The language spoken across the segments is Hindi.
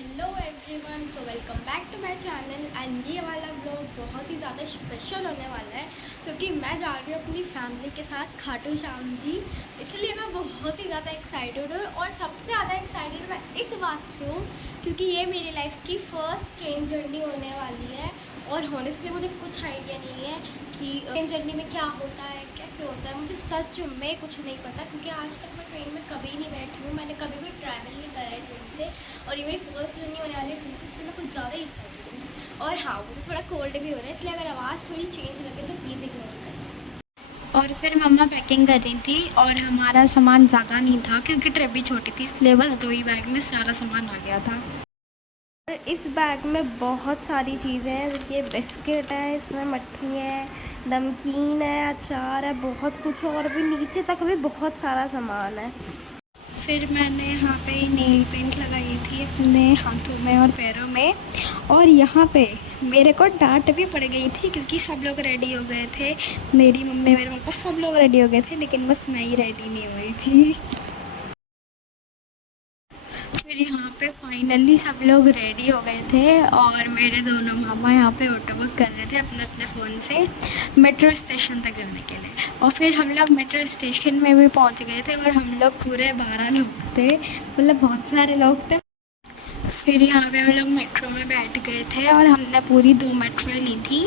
Hello everyone, so welcome back to my channel. And ये वाला ब्लॉग बहुत ही ज़्यादा स्पेशल होने वाला है क्योंकि मैं जा रही हूँ अपनी फैमिली के साथ खाटू श्याम जी। इसलिए मैं बहुत ही ज़्यादा एक्साइटेड हूँ और सबसे ज़्यादा एक्साइटेड मैं इस बात से हूँ क्योंकि ये मेरी लाइफ की फ़र्स्ट ट्रेन जर्नी होने वाली है। और हॉनेस्टली मुझे कुछ आइडिया नहीं है कि ट्रेन जर्नी में क्या होता है, कैसे होता है। मुझे सच में कुछ नहीं पता क्योंकि आज तक मैं ट्रेन में कभी नहीं बैठी हूँ, मैंने कभी भी ट्रैवल नहीं करा है ट्रेन से। और ये मेरी फर्स्ट जर्नी होने वाली है ट्रेन से, इसलिए मैं कुछ ज़्यादा ही एक्साइटेड हूँ। और हाँ, मुझे थोड़ा कोल्ड भी हो रहा है, इसलिए अगर आवाज़ थोड़ी चेंज लगे तो प्लीज़ इग्नोर करें। और फिर मम्मा पैकिंग कर रही थी और हमारा सामान ज़्यादा नहीं था क्योंकि ट्रिप भी छोटी थी, इसलिए बस 2 ही बैग में सारा सामान आ गया था। और इस बैग में बहुत सारी चीज़ें हैं। ये बिस्किट है, इसमें मट्ठी है, नमकीन है, अचार है, बहुत कुछ और भी नीचे तक भी बहुत सारा सामान है। फिर मैंने यहाँ पे नेल पेंट लगाई थी अपने हाथों में और पैरों में। और यहाँ पे मेरे को डांट भी पड़ गई थी क्योंकि सब लोग रेडी हो गए थे, मेरी मम्मी मेरे पापा सब लोग रेडी हो गए थे, लेकिन बस मैं ही रेडी नहीं हो रही थी। फिर यहाँ पे फाइनली सब लोग रेडी हो गए थे और मेरे दोनों मामा यहाँ पे ऑटो बुक कर रहे थे अपने अपने फ़ोन से मेट्रो स्टेशन तक जाने के लिए। और फिर हम लोग मेट्रो स्टेशन में भी पहुँच गए थे और हम लोग पूरे 12 लोग थे, मतलब बहुत सारे लोग थे। फिर यहाँ पे हम लोग मेट्रो में बैठ गए थे और हमने पूरी 2 मेट्रो ली थी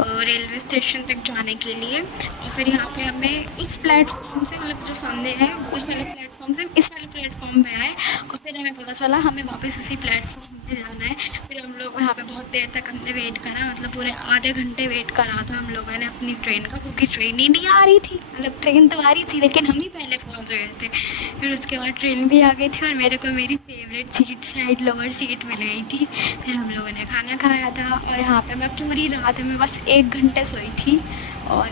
रेलवे स्टेशन तक जाने के लिए। और फिर यहाँ पे हमें उस प्लेटफॉर्म से, मतलब जो सामने है उस वाले प्लेटफॉर्म से इस वाले प्लेटफॉर्म पे आए और फिर हमें पता चला हमें वापस उसी प्लेटफॉर्म पे जाना है। फिर हम लोग वहाँ पे बहुत देर तक हमने वेट करा, मतलब पूरे आधे घंटे वेट करा था हम लोगों ने अपनी ट्रेन का, क्योंकि ट्रेन ही नहीं आ रही थी। मतलब ट्रेन तो आ रही थी लेकिन हम ही पहले पहुँच गए थे। फिर उसके बाद ट्रेन भी आ गई थी और मेरे को मेरी favourite seat side lower seat मिल गई थी। फिर हम लोगों ने खाना खाया था और यहाँ पे मैं पूरी रात में बस 1 घंटे सोई थी। और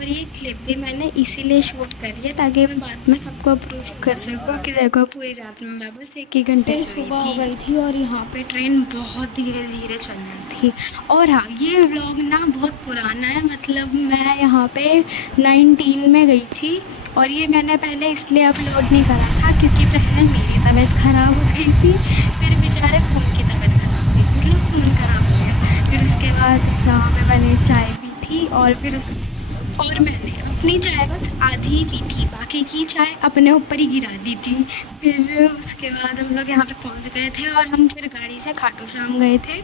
ये क्लिप भी मैंने इसीलिए शूट करी है ताकि मैं बाद में सबको प्रूव कर सकूँ कि देखो पूरी रात में मैं बस 1 ही घंटे सोई थी। हो गई थी और यहाँ पे ट्रेन बहुत धीरे धीरे चल रही थी। और हाँ, ये व्लॉग ना बहुत पुराना है, मतलब मैं यहाँ पे 19 में गई थी और ये मैंने पहले इसलिए अपलोड नहीं करा था क्योंकि पहले मेरी तबीयत ख़राब हो गई थी, फिर बेचारे फ़ोन की तबीयत ख़राब हो गई, मतलब फ़ोन ख़राब हो गया। फिर उसके बाद यहाँ पे मैंने चाय पी थी और मैंने अपनी चाय बस आधी ही पी थी, बाकी की चाय अपने ऊपर ही गिरा दी थी। फिर उसके बाद हम लोग यहाँ पे पहुँच गए थे और हम फिर गाड़ी से खाटू श्याम गए थे।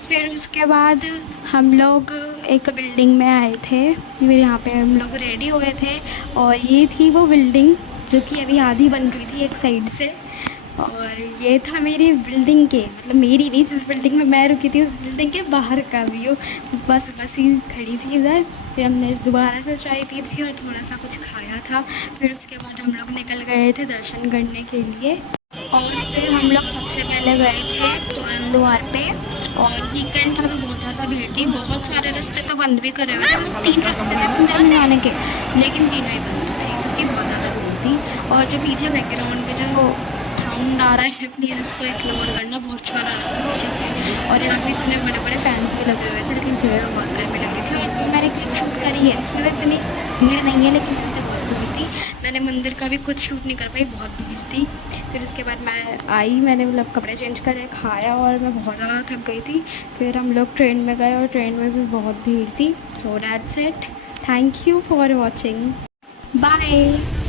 फिर उसके बाद हम लोग एक बिल्डिंग में आए थे, फिर यहाँ पे हम लोग रेडी हुए थे और ये थी वो बिल्डिंग जो कि अभी आधी बन रही थी एक साइड से। और ये था मेरी बिल्डिंग के, मतलब मेरी नहीं, जिस बिल्डिंग में मैं रुकी थी उस बिल्डिंग के बाहर का व्यू। बस ही खड़ी थी इधर। फिर हमने दोबारा से चाय पी थी और थोड़ा सा कुछ खाया था। फिर उसके बाद हम लोग निकल गए थे दर्शन करने के लिए। और फिर हम लोग सबसे पहले गए थे तोरण द्वार पे। और वीकेंड था तो बहुत ज़्यादा भीड़ थी, बहुत सारे रास्ते तो बंद भी करे हुए थे, मतलब 3 रास्ते थे मंदिर में जाने के, लेकिन तीनों ही बंद थे क्योंकि बहुत ज़्यादा भीड़ थी। और जो पीछे बैकग्राउंड पे जो साउंड आ रहा है प्लीज़ उसको इग्नोर करना, बहुत शोर आ रहा था पीछे से। और यहाँ पे इतने बड़े बड़े फैंस भी लगे हुए थे, लेकिन भीड़ बहुत गर्मी लग रही थी। और इसमें मैंने क्लिप शूट करी है, इसमें तो इतनी भीड़ नहीं है लेकिन वैसे बहुत भीड़ थी। मैंने मंदिर का भी कुछ शूट नहीं कर पाई, बहुत भीड़ थी। फिर उसके बाद मैं आई, मैंने मतलब कपड़े चेंज करे, खाया और मैं बहुत ज़्यादा थक गई थी। फिर हम लोग ट्रेन में गए और ट्रेन में भी बहुत भीड़ थी। So that's it, thank you for watching, bye.